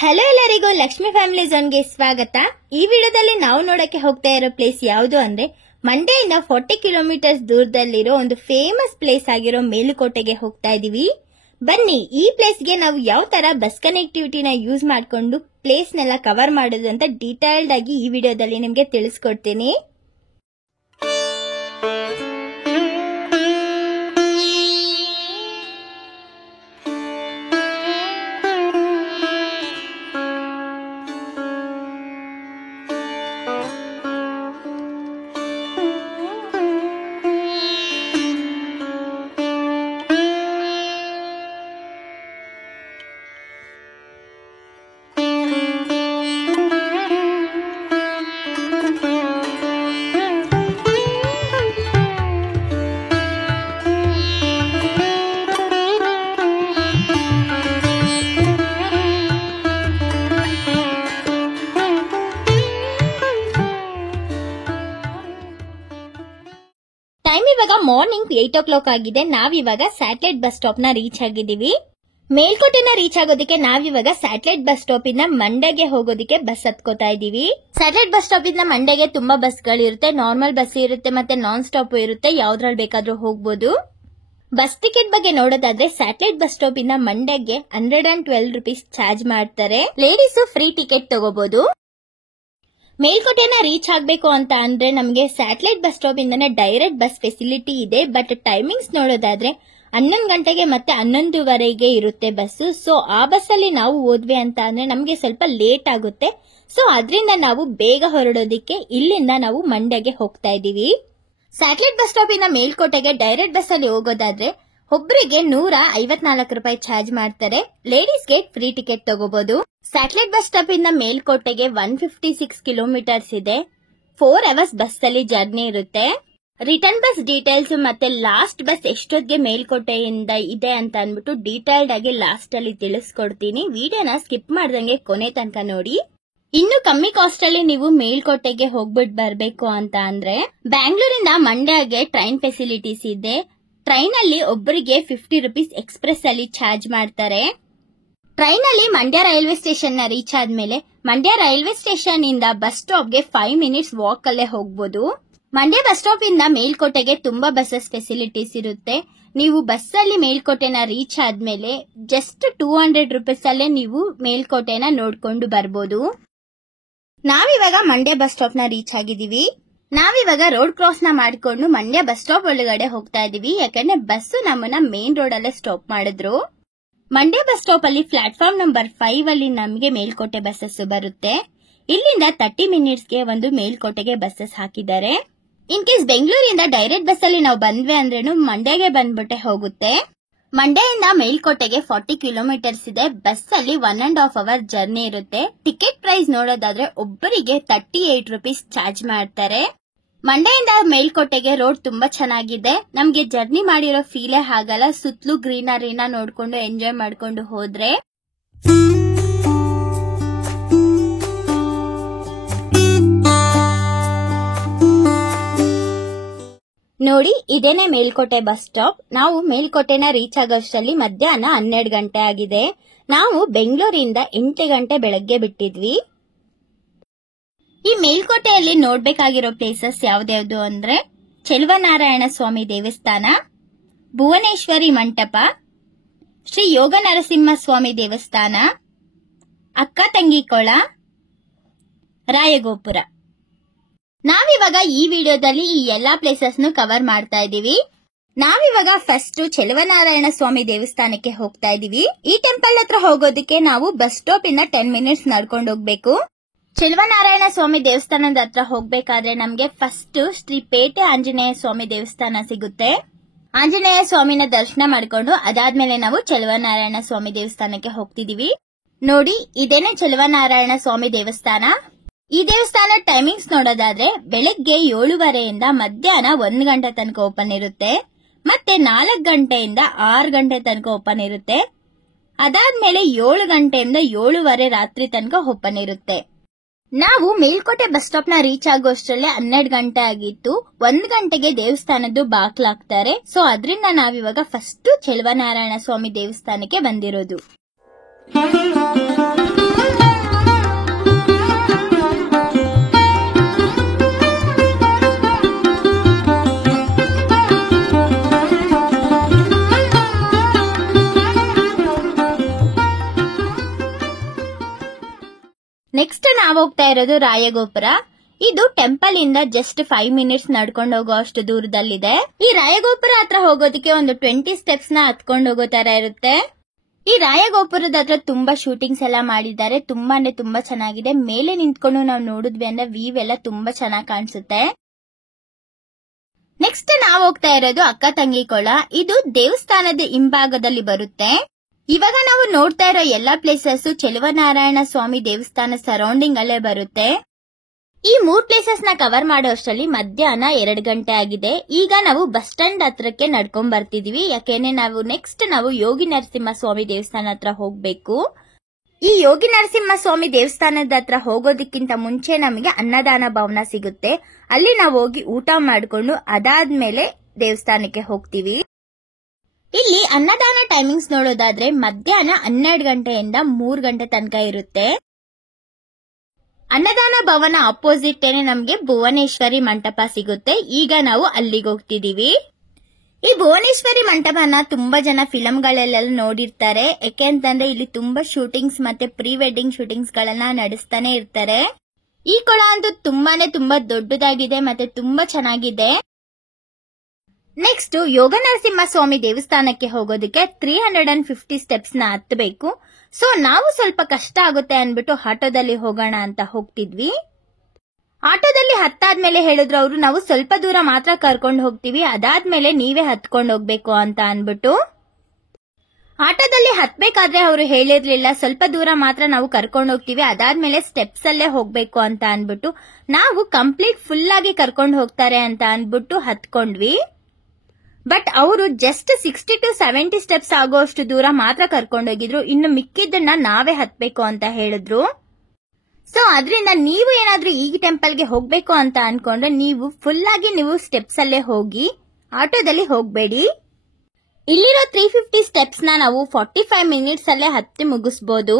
Hello ಎಲ್ಲರಿಗೂ Lakshmi family ಝೋನ್ಗೆ ಸ್ವಾಗತ. ಈ ವಿಡಿಯೋದಲ್ಲಿ ನಾವು ನೋಡಕ್ಕೆ ಹೋಗ್ತಾ ಇರೋ ಪ್ಲೇಸ್ ಯಾವುದು ಅಂದ್ರೆ ಮಂಡ್ಯದಿಂದ 40 ಕಿಲೋಮೀಟರ್ಸ್ ದೂರದಲ್ಲಿರೋ ಒಂದು ಫೇಮಸ್ ಪ್ಲೇಸ್ ಆಗಿರೋ ಮೇಲುಕೋಟೆಗೆ ಹೋಗ್ತಾ ಇದೀವಿ. ಬನ್ನಿ ಈ ಪ್ಲೇಸ್ಗೆ ನಾವು ಯಾವ ತರ ಬಸ್ ಕನೆಕ್ಟಿವಿಟಿನ ಯೂಸ್ ಮಾಡಿಕೊಂಡು ಪ್ಲೇಸ್ ನೆಲ್ಲ ಕವರ್ ಮಾಡೋದು ಅಂತ ಡೀಟೇಲ್ಡ್ ಆಗಿ ಈ ವಿಡಿಯೋದಲ್ಲಿ ನಿಮ್ಗೆ ತಿಳಿಸ್ಕೊಡ್ತೀನಿ. ಟೈಮ್ ಇವಾಗ ಮಾರ್ನಿಂಗ್ 8 o'clock ಆಗಿದೆ. ನಾವಿವಾಗ ಸ್ಯಾಟಲೈಟ್ ಬಸ್ ಸ್ಟಾಪ್ ನ ರೀಚ್ ಆಗಿದೀವಿ. ಮೇಲ್ಕೋಟೆನ ರೀಚ್ ಆಗೋದಕ್ಕೆ ನಾವಿವಾಗ ಸ್ಯಾಟಲೈಟ್ ಬಸ್ ಸ್ಟಾಪ್ ಇಂದ ಮಂಡ್ಯಗೆ ಹೋಗೋದಕ್ಕೆ ಬಸ್ ಹತ್ಕೋತಾ ಇದೀವಿ. ಸ್ಯಾಟಲೈಟ್ ಬಸ್ ಸ್ಟಾಪ್ ಇಂದ ಮಂಡ್ಯಗೆ ತುಂಬಾ ಬಸ್ಗಳು ಇರುತ್ತೆ. ನಾರ್ಮಲ್ ಬಸ್ ಇರುತ್ತೆ ಮತ್ತೆ ನಾನ್ ಸ್ಟಾಪ್ ಇರುತ್ತೆ. ಯಾವ್ದ್ರಲ್ಲಿ ಬೇಕಾದ್ರೂ ಹೋಗ್ಬೋದು. ಬಸ್ ಟಿಕೆಟ್ ಬಗ್ಗೆ ನೋಡೋದಾದ್ರೆ ಸ್ಯಾಟಲೈಟ್ ಬಸ್ ಸ್ಟಾಪ್ ಇಂದ ಮಂಡ್ಯಗೆ 112 ರೂಪೀಸ್ ಚಾರ್ಜ್ ಮಾಡ್ತಾರೆ. ಲೇಡೀಸ್ ಫ್ರೀ ಟಿಕೆಟ್ ತಗೋಬಹುದು. ಮೇಲ್ಕೋಟೆನ ರೀಚ್ ಆಗ್ಬೇಕು ಅಂತ ಅಂದ್ರೆ ನಮಗೆ ಸ್ಯಾಟಲೈಟ್ ಬಸ್ ಸ್ಟಾಪ್ ಇಂದಾನೆ ಡೈರೆಕ್ಟ್ ಬಸ್ ಫೆಸಿಲಿಟಿ ಇದೆ. ಬಟ್ ಟೈಮಿಂಗ್ಸ್ ನೋಡೋದಾದ್ರೆ 11 ಗಂಟೆಗೆ ಮತ್ತೆ 11:15 ಇರುತ್ತೆ ಬಸ್. ಸೊ ಆ ಬಸ್ ಅಲ್ಲಿ ನಾವು ಹೋದ್ವಿ ಅಂತ ಅಂದ್ರೆ ನಮ್ಗೆ ಸ್ವಲ್ಪ ಲೇಟ್ ಆಗುತ್ತೆ. ಸೊ ಅದರಿಂದ ನಾವು ಬೇಗ ಹೊರಡೋದಿಕ್ಕೆ ಇಲ್ಲಿಂದ ನಾವು ಮಂಡ್ಯಗೆ ಹೋಗ್ತಾ ಇದೀವಿ. ಸ್ಯಾಟಲೈಟ್ ಬಸ್ ಸ್ಟಾಪ್ ಇಂದ ಮೇಲ್ಕೋಟೆಗೆ ಡೈರೆಕ್ಟ್ ಬಸ್ ಅಲ್ಲಿ ಹೋಗೋದಾದ್ರೆ ಒಬ್ಬರಿಗೆ 154 ರೂಪಾಯಿ ಚಾರ್ಜ್ ಮಾಡ್ತಾರೆ. ಲೇಡೀಸ್ಗೆ ಫ್ರೀ ಟಿಕೆಟ್ ತಗೋಬಹುದು. ಸ್ಯಾಟಲೈಟ್ ಬಸ್ ಸ್ಟಾಪ್ ಇಂದ ಮೇಲ್ಕೋಟೆಗೆ 156 ಕಿಲೋಮೀಟರ್ಸ್ ಇದೆ. 4 ಅವರ್ಸ್ ಬಸ್ ಅಲ್ಲಿ ಜರ್ನಿ ಇರುತ್ತೆ. ರಿಟರ್ನ್ ಬಸ್ ಡೀಟೇಲ್ಸ್ ಮತ್ತೆ ಲಾಸ್ಟ್ ಬಸ್ ಎಷ್ಟೊತ್ತಿಗೆ ಮೇಲ್ಕೋಟೆಯಿಂದ ಇದೆ ಅಂತ ಅನ್ಬಿಟ್ಟು ಡೀಟೇಲ್ಡ್ ಆಗಿ ಲಾಸ್ಟ್ ಅಲ್ಲಿ ತಿಳಿಸ್ಕೊಡ್ತೀನಿ. ವಿಡಿಯೋನ ಸ್ಕಿಪ್ ಮಾಡ್ದಂಗೆ ಕೊನೆ ತನಕ ನೋಡಿ. ಇನ್ನು ಕಮ್ಮಿ ಕಾಸ್ಟ್ ಅಲ್ಲಿ ನೀವು ಮೇಲ್ಕೋಟೆಗೆ ಹೋಗ್ಬಿಟ್ಟು ಬರ್ಬೇಕು ಅಂತ ಅಂದ್ರೆ ಬ್ಯಾಂಗ್ಳೂರಿಂದ ಮಂಡ್ಯಗೆ ಟ್ರೈನ್ ಫೆಸಿಲಿಟೀಸ್ ಇದೆ. ಟ್ರೈನ್ ಅಲ್ಲಿ ಒಬ್ಬರಿಗೆ 50 ರೂಪೀಸ್ ಎಕ್ಸ್ಪ್ರೆಸ್ ಅಲ್ಲಿ ಚಾರ್ಜ್ ಮಾಡ್ತಾರೆ. ಟ್ರೈನ್ ಅಲ್ಲಿ ಮಂಡ್ಯ ರೈಲ್ವೆ ಸ್ಟೇಷನ್ ನ ರೀಚ್ ಆದ್ಮೇಲೆ ಮಂಡ್ಯ ರೈಲ್ವೆ ಸ್ಟೇಷನ್ ಇಂದ ಬಸ್ ಸ್ಟಾಪ್ ಗೆ 5 ಮಿನಿಟ್ಸ್ ವಾಕ್ ಅಲ್ಲೇ ಹೋಗಬಹುದು. ಮಂಡ್ಯ ಬಸ್ ಸ್ಟಾಪ್ ಇಂದ ಮೇಲ್ಕೋಟೆಗೆ ತುಂಬಾ ಬಸ್ಸಸ್ ಫೆಸಿಲಿಟೀಸ್ ಇರುತ್ತೆ. ನೀವು ಬಸ್ ಅಲ್ಲಿ ಮೇಲ್ಕೋಟೆನ ರೀಚ್ ಆದ್ಮೇಲೆ ಜಸ್ಟ್ 200 ರೂಪೀಸ್ ಅಲ್ಲೇ ನೀವು ಮೇಲ್ಕೋಟೆನ ನೋಡ್ಕೊಂಡು ಬರ್ಬೋದು. ನಾವಿವಾಗ ಮಂಡ್ಯ ಬಸ್ ಸ್ಟಾಪ್ ನ ರೀಚ್ ಆಗಿದೀವಿ. ನಾವಿವಾಗ ರೋಡ್ ಕ್ರಾಸ್ ನ ಮಾಡಿಕೊಂಡು ಮಂಡ್ಯ ಬಸ್ ಸ್ಟಾಪ್ ಒಳಗಡೆ ಹೋಗ್ತಾ ಇದೀವಿ. ಯಾಕಂದ್ರೆ ಬಸ್ ನಮ್ಮನ್ನ ಮೇನ್ ರೋಡ್ ಅಲ್ಲೇ ಸ್ಟಾಪ್ ಮಾಡಿದ್ರು. ಮಂಡ್ಯ ಬಸ್ ಸ್ಟಾಪ್ ಅಲ್ಲಿ ಪ್ಲಾಟ್ಫಾರ್ಮ್ ನಂಬರ್ 5 ಅಲ್ಲಿ ನಮಗೆ ಮೇಲ್ಕೋಟೆ ಬಸ್ಸಸ್ ಬರುತ್ತೆ. ಇಲ್ಲಿಂದ 30 ಮಿನಿಟ್ಸ್ಗೆ ಒಂದು ಮೇಲ್ಕೋಟೆಗೆ ಬಸ್ಸಸ್ ಹಾಕಿದ್ದಾರೆ. ಇನ್ ಕೇಸ್ ಬೆಂಗಳೂರಿಂದ ಡೈರೆಕ್ಟ್ ಬಸ್ ಅಲ್ಲಿ ನಾವು ಬಂದ್ವಿ ಅಂದ್ರೇನು ಮಂಡ್ಯಗೆ ಬಂದ್ಬಿಟ್ಟೆ ಹೋಗುತ್ತೆ. ಮಂಡ್ಯದಿಂದ ಮೇಲ್ಕೋಟೆಗೆ 40 ಕಿಲೋಮೀಟರ್ಸ್ ಇದೆ. ಬಸ್ ಅಲ್ಲಿ 1.5 ಅವರ್ ಜರ್ನಿ ಇರುತ್ತೆ. ಟಿಕೆಟ್ ಪ್ರೈಸ್ ನೋಡೋದಾದ್ರೆ ಒಬ್ಬರಿಗೆ 38 ರೂಪೀಸ್ ಚಾರ್ಜ್ ಮಾಡ್ತಾರೆ. ಮಂಡ್ಯದಿಂದ ಮೇಲ್ಕೋಟೆಗೆ ರೋಡ್ ತುಂಬಾ ಚೆನ್ನಾಗಿದೆ. ನಮ್ಗೆ ಜರ್ನಿ ಮಾಡಿರೋ ಫೀಲೇ ಆಗಲ್ಲ. ಸುತ್ತಲೂ ಗ್ರೀನರಿನ ನೋಡ್ಕೊಂಡು ಎಂಜಾಯ್ ಮಾಡ್ಕೊಂಡು ಹೋದ್ರೆ ನೋಡಿ, ಇದೇನೆ ಮೇಲ್ಕೋಟೆ ಬಸ್ ಸ್ಟಾಪ್. ನಾವು ಮೇಲ್ಕೋಟೆನ ರೀಚ್ ಆಗೋಷ್ಟರಲ್ಲಿ ಮಧ್ಯಾಹ್ನ 12 ಗಂಟೆ ಆಗಿದೆ. ನಾವು ಬೆಂಗಳೂರಿಂದ 8 ಗಂಟೆ ಬೆಳಗ್ಗೆ ಬಿಟ್ಟಿದ್ವಿ. ಈ ಮೇಲ್ಕೋಟೆಯಲ್ಲಿ ನೋಡ್ಬೇಕಾಗಿರೋ ಪ್ಲೇಸಸ್ ಯಾವ್ದ್ಯಾವ್ದು ಅಂದ್ರೆ ಚೆಲುವನಾರಾಯಣ ಸ್ವಾಮಿ ದೇವಸ್ಥಾನ, ಭುವನೇಶ್ವರಿ ಮಂಟಪ, ಶ್ರೀ ಯೋಗ ನರಸಿಂಹ ಸ್ವಾಮಿ ದೇವಸ್ಥಾನ, ಅಕ್ಕ ತಂಗಿ ಕೊಳ, ರಾಯಗೋಪುರ. ನಾವಿವಾಗ ಈ ವಿಡಿಯೋದಲ್ಲಿ ಈ ಎಲ್ಲಾ ಪ್ಲೇಸಸ್ ಕವರ್ ಮಾಡ್ತಾ ಇದೀವಿ. ನಾವಿವಾಗ ಫಸ್ಟ್ ಚೆಲುವನಾರಾಯಣ ಸ್ವಾಮಿ ದೇವಸ್ಥಾನಕ್ಕೆ ಹೋಗ್ತಾ ಇದೀವಿ. ಈ ಟೆಂಪಲ್ ಹತ್ರ ಹೋಗೋದಕ್ಕೆ ನಾವು ಬಸ್ ಸ್ಟಾಪ್ ಇಂದ 10 ಮಿನಿಟ್ಸ್ ನಡ್ಕೊಂಡು ಹೋಗ್ಬೇಕು. ಚೆಲುವನಾರಾಯಣ ಸ್ವಾಮಿ ದೇವಸ್ಥಾನದ ಹತ್ರ ಹೋಗ್ಬೇಕಾದ್ರೆ ನಮ್ಗೆ ಫಸ್ಟ್ ಶ್ರೀ ಪೇಟೆ ಆಂಜನೇಯ ಸ್ವಾಮಿ ದೇವಸ್ಥಾನ ಸಿಗುತ್ತೆ. ಆಂಜನೇಯ ಸ್ವಾಮಿನ ದರ್ಶನ ಮಾಡ್ಕೊಂಡು ಅದಾದ್ಮೇಲೆ ನಾವು ಚೆಲುವನಾರಾಯಣ ಸ್ವಾಮಿ ದೇವಸ್ಥಾನಕ್ಕೆ ಹೋಗ್ತಿದೀವಿ. ನೋಡಿ, ಇದೇನೆ ಚೆಲುವನಾರಾಯಣ ಸ್ವಾಮಿ ದೇವಸ್ಥಾನ. ಈ ದೇವಸ್ಥಾನ ಟೈಮಿಂಗ್ಸ್ ನೋಡೋದಾದ್ರೆ ಬೆಳಗ್ಗೆ 7:30ಯಿಂದ ಮಧ್ಯಾಹ್ನ 1 ಗಂಟೆ ತನಕ ಓಪನ್ ಇರುತ್ತೆ. ಮತ್ತೆ 4 ಗಂಟೆಯಿಂದ 6 ಗಂಟೆ ತನಕ ಓಪನ್ ಇರುತ್ತೆ. ಅದಾದ್ಮೇಲೆ 7 ಗಂಟೆಯಿಂದ 7:30 ರಾತ್ರಿ ತನಕ ಓಪನ್ ಇರುತ್ತೆ. ನಾವು ಮೇಲ್ಕೋಟೆ ಬಸ್ ಸ್ಟಾಪ್ ನ ರೀಚ್ ಆಗೋಷ್ಟರಲ್ಲೇ 12 ಗಂಟೆ ಆಗಿತ್ತು. 1 ಗಂಟೆಗೆ ದೇವಸ್ಥಾನದ್ದು ಬಾಕ್ಲಾಗ್ತಾರೆ. ಸೊ ಅದರಿಂದ ನಾವಿವಾಗ ಫಸ್ಟ್ ಚೆಲುವನಾರಾಯಣ ಸ್ವಾಮಿ ದೇವಸ್ಥಾನಕ್ಕೆ ಬಂದಿರೋದು. ನೆಕ್ಸ್ಟ್ ನಾವು ಹೋಗ್ತಾ ಇರೋದು ರಾಯಗೋಪುರ. ಇದು ಟೆಂಪಲ್ ಇಂದ ಜಸ್ಟ್ 5 ಮಿನಿಟ್ಸ್ ನಡ್ಕೊಂಡು ಹೋಗೋ ಅಷ್ಟು ದೂರದಲ್ಲಿದೆ. ಈ ರಾಯಗೋಪುರ ಹತ್ರ ಹೋಗೋದಕ್ಕೆ ಒಂದು 20 ಸ್ಟೆಪ್ಸ್ ನ ಹತ್ಕೊಂಡು ಹೋಗೋ ತರ ಇರುತ್ತೆ. ಈ ರಾಯಗೋಪುರದ ಹತ್ರ ತುಂಬಾ ಶೂಟಿಂಗ್ಸ್ ಎಲ್ಲ ಮಾಡಿದ್ದಾರೆ. ತುಂಬಾ ಚೆನ್ನಾಗಿದೆ. ಮೇಲೆ ನಿಂತ್ಕೊಂಡು ನಾವು ನೋಡಿದ್ವಿ ಅಂದ್ರೆ ವ್ಯೂ ಎಲ್ಲ ತುಂಬಾ ಚೆನ್ನಾಗಿ ಕಾಣಿಸುತ್ತೆ. ನೆಕ್ಸ್ಟ್ ನಾವು ಹೋಗ್ತಾ ಇರೋದು ಅಕ್ಕ ತಂಗಿ ಕೊಳ. ಇದು ದೇವಸ್ಥಾನದ ಹಿಂಭಾಗದಲ್ಲಿ ಬರುತ್ತೆ. ಇವಾಗ ನಾವು ನೋಡ್ತಾ ಇರೋ ಎಲ್ಲಾ ಪ್ಲೇಸಸ್ ಚೆಲುವನಾರಾಯಣ ಸ್ವಾಮಿ ದೇವಸ್ಥಾನ ಸರೌಂಡಿಂಗ್ ಅಲ್ಲೇ ಬರುತ್ತೆ. ಈ 3 ಪ್ಲೇಸಸ್ ನ ಕವರ್ ಮಾಡೋ ಅಷ್ಟರಲ್ಲಿ ಮಧ್ಯಾಹ್ನ 2 ಗಂಟೆ ಆಗಿದೆ. ಈಗ ನಾವು ಬಸ್ ಸ್ಟ್ಯಾಂಡ್ ಹತ್ರಕ್ಕೆ ನಡ್ಕೊಂಡ್ ಬರ್ತಿದೀವಿ. ಯಾಕೆಂದ್ರೆ ನಾವು ಯೋಗಿ ನರಸಿಂಹ ಸ್ವಾಮಿ ದೇವಸ್ಥಾನ ಹತ್ರ ಹೋಗ್ಬೇಕು. ಈ ಯೋಗಿ ನರಸಿಂಹ ಸ್ವಾಮಿ ದೇವಸ್ಥಾನದ ಹತ್ರ ಹೋಗೋದಕ್ಕಿಂತ ಮುಂಚೆ ನಮಗೆ ಅನ್ನದಾನ ಭವನ ಸಿಗುತ್ತೆ. ಅಲ್ಲಿ ನಾವು ಹೋಗಿ ಊಟ ಮಾಡ್ಕೊಂಡು ಅದಾದ್ಮೇಲೆ ದೇವಸ್ಥಾನಕ್ಕೆ ಹೋಗ್ತೀವಿ. ಇಲ್ಲಿ ಅನ್ನದಾನ ಟೈಮಿಂಗ್ಸ್ ನೋಡೋದಾದ್ರೆ ಮಧ್ಯಾಹ್ನ 12 ಗಂಟೆಯಿಂದ 3 ಗಂಟೆ ತನಕ ಇರುತ್ತೆ. ಅನ್ನದಾನ ಭವನ ಅಪೋಸಿಟ್ ನಮಗೆ ಭುವನೇಶ್ವರಿ ಮಂಟಪ ಸಿಗುತ್ತೆ. ಈಗ ನಾವು ಅಲ್ಲಿಗೆ ಹೋಗ್ತಿದೀವಿ. ಈ ಭುವನೇಶ್ವರಿ ಮಂಟಪನ ತುಂಬಾ ಜನ ಫಿಲಂಗಳಲ್ಲೆಲ್ಲ ನೋಡಿರ್ತಾರೆ. ಯಾಕೆಂತಂದ್ರೆ ಇಲ್ಲಿ ತುಂಬಾ ಶೂಟಿಂಗ್ಸ್ ಮತ್ತೆ ಪ್ರೀ ವೆಡ್ಡಿಂಗ್ ಶೂಟಿಂಗ್ಸ್ ಗಳನ್ನ ನಡೆಸ್ತಾನೆ ಇರ್ತಾರೆ. ಈ ಕೊಳ ಅಂತೂ ತುಂಬಾ ದೊಡ್ಡದಾಗಿದೆ ಮತ್ತೆ ತುಂಬಾ ಚೆನ್ನಾಗಿದೆ. ನೆಕ್ಸ್ಟ್ ಯೋಗ ನರಸಿಂಹ ಸ್ವಾಮಿ ದೇವಸ್ಥಾನಕ್ಕೆ ಹೋಗೋದಕ್ಕೆ 350 ಸ್ಟೆಪ್ಸ್ ನ ಹತ್ತಬೇಕು. ಸೊ ನಾವು ಸ್ವಲ್ಪ ಕಷ್ಟ ಆಗುತ್ತೆ ಅನ್ಬಿಟ್ಟು ಆಟೋದಲ್ಲಿ ಹೋಗೋಣ ಅಂತ ಹೋಗ್ತಿದ್ವಿ. ಆಟೋದಲ್ಲಿ ಹತ್ತಾದ್ಮೇಲೆ ಹೇಳಿದ್ರು ಅವರು, ನಾವು ಸ್ವಲ್ಪ ದೂರ ಮಾತ್ರ ಕರ್ಕೊಂಡು ಹೋಗ್ತೀವಿ, ಅದಾದ್ಮೇಲೆ ನೀವೇ ಹತ್ಕೊಂಡು ಹೋಗ್ಬೇಕು ಅಂತ ಅನ್ಬಿಟ್ಟು. ಆಟೋದಲ್ಲಿ ಹತ್ಬೇಕಾದ್ರೆ ಅವರು ಹೇಳಿರ್ಲಿಲ್ಲ, ಸ್ವಲ್ಪ ದೂರ ಮಾತ್ರ ನಾವು ಕರ್ಕೊಂಡು ಹೋಗ್ತೀವಿ, ಅದಾದ್ಮೇಲೆ ಸ್ಟೆಪ್ಸ್ ಅಲ್ಲೇ ಹೋಗ್ಬೇಕು ಅಂತ ಅನ್ಬಿಟ್ಟು. ನಾವು ಕಂಪ್ಲೀಟ್ ಫುಲ್ ಆಗಿ ಕರ್ಕೊಂಡು ಹೋಗ್ತಾರೆ ಅಂತ ಅನ್ಬಿಟ್ಟು ಹತ್ಕೊಂಡ್ವಿ. ಬಟ್ ಅವರು ಜಸ್ಟ್ 60 to 70 ಸ್ಟೆಪ್ಸ್ ಆಗೋಷ್ಟು ದೂರ ಮಾತ್ರ ಕರ್ಕೊಂಡೋಗಿದ್ರು. ಇನ್ನು ಮಿಕ್ಕಿದ್ದನ್ನ ನಾವೇ ಹತ್ಬೇಕು ಅಂತ ಹೇಳಿದ್ರು. ಸೊ ಅದರಿಂದ ನೀವು ಏನಾದ್ರೂ ಈ ಟೆಂಪಲ್ಗೆ ಹೋಗ್ಬೇಕು ಅಂತ ಅನ್ಕೊಂಡ್ರೆ ನೀವು ಫುಲ್ ಆಗಿ ಸ್ಟೆಪ್ಸ್ ಅಲ್ಲೇ ಹೋಗಿ, ಆಟೋದಲ್ಲಿ ಹೋಗ್ಬೇಡಿ. ಇಲ್ಲಿರೋ 350 ಸ್ಟೆಪ್ಸ್ ನ ನಾವು 45 ಮಿನಿಟ್ಸ್ ಅಲ್ಲೇ ಹತ್ತಿ ಮುಗಿಸಬಹುದು.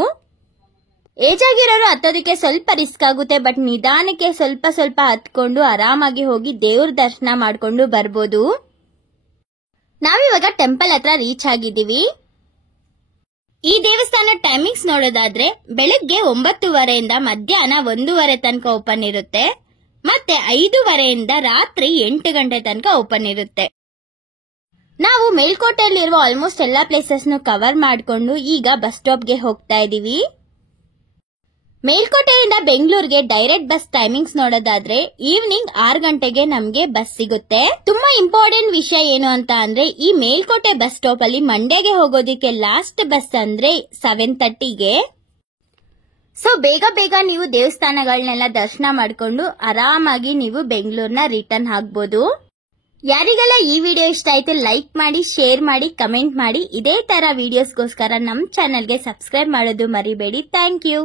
ಏಜ್ ಆಗಿರೋರು ಹತ್ತೋದಕ್ಕೆ ಸ್ವಲ್ಪ ರಿಸ್ಕ್ ಆಗುತ್ತೆ. ಬಟ್ ನಿಧಾನಕ್ಕೆ ಸ್ವಲ್ಪ ಹತ್ಕೊಂಡು ಆರಾಮಾಗಿ ಹೋಗಿ ದೇವ್ರ ದರ್ಶನ ಮಾಡ್ಕೊಂಡು ಬರ್ಬೋದು. ನಾವಿವಾಗ ಟೆಂಪಲ್ ಹತ್ರ ರೀಚ್ ಆಗಿದ್ದೀವಿ. ಈ ದೇವಸ್ಥಾನ ಟೈಮಿಂಗ್ಸ್ ನೋಡೋದಾದ್ರೆ ಬೆಳಗ್ಗೆ 9:30 ಮಧ್ಯಾಹ್ನ 1:30 ತನಕ ಓಪನ್ ಇರುತ್ತೆ. ಮತ್ತೆ 5:30 ರಾತ್ರಿ 8 ಗಂಟೆ ತನಕ ಓಪನ್ ಇರುತ್ತೆ. ನಾವು ಮೇಲ್ಕೋಟೆಯಲ್ಲಿರುವ ಆಲ್ಮೋಸ್ಟ್ ಎಲ್ಲಾ ಪ್ಲೇಸಸ್ ಕವರ್ ಮಾಡಿಕೊಂಡು ಈಗ ಬಸ್ ಸ್ಟಾಪ್ಗೆ ಹೋಗ್ತಾ ಇದೀವಿ. ಮೇಲ್ಕೋಟೆಯಿಂದ ಬೆಂಗಳೂರಿಗೆ ಡೈರೆಕ್ಟ್ ಬಸ್ ಟೈಮಿಂಗ್ಸ್ ನೋಡೋದಾದ್ರೆ ಈವ್ನಿಂಗ್ 6 ಗಂಟೆಗೆ ನಮ್ಗೆ ಬಸ್ ಸಿಗುತ್ತೆ. ತುಂಬಾ ಇಂಪಾರ್ಟೆಂಟ್ ವಿಷಯ ಏನು ಅಂತ ಅಂದ್ರೆ ಈ ಮೇಲ್ಕೋಟೆ ಬಸ್ ಸ್ಟಾಪ್ ಅಲ್ಲಿ ಮಂಡ್ಯಗೆ ಹೋಗೋದಿಕ್ಕೆ ಲಾಸ್ಟ್ ಬಸ್ ಅಂದ್ರೆ 7:30ಗೆ. ಸೊ ಬೇಗ ನೀವು ದೇವಸ್ಥಾನಗಳನ್ನೆಲ್ಲ ದರ್ಶನ ಮಾಡ್ಕೊಂಡು ಆರಾಮಾಗಿ ನೀವು ಬೆಂಗಳೂರಿನ ರಿಟರ್ನ್ ಆಗ್ಬೋದು. ಯಾರಿಗೆಲ್ಲ ಈ ವಿಡಿಯೋ ಇಷ್ಟ ಆಯ್ತು ಲೈಕ್ ಮಾಡಿ, ಶೇರ್ ಮಾಡಿ, ಕಮೆಂಟ್ ಮಾಡಿ. ಇದೇ ತರ ವಿಡಿಯೋಸ್ಗೋಸ್ಕರ ನಮ್ಮ ಚಾನೆಲ್ಗೆ ಸಬ್ಸ್ಕ್ರೈಬ್ ಮಾಡೋದು ಮರಿಬೇಡಿ. Thank you.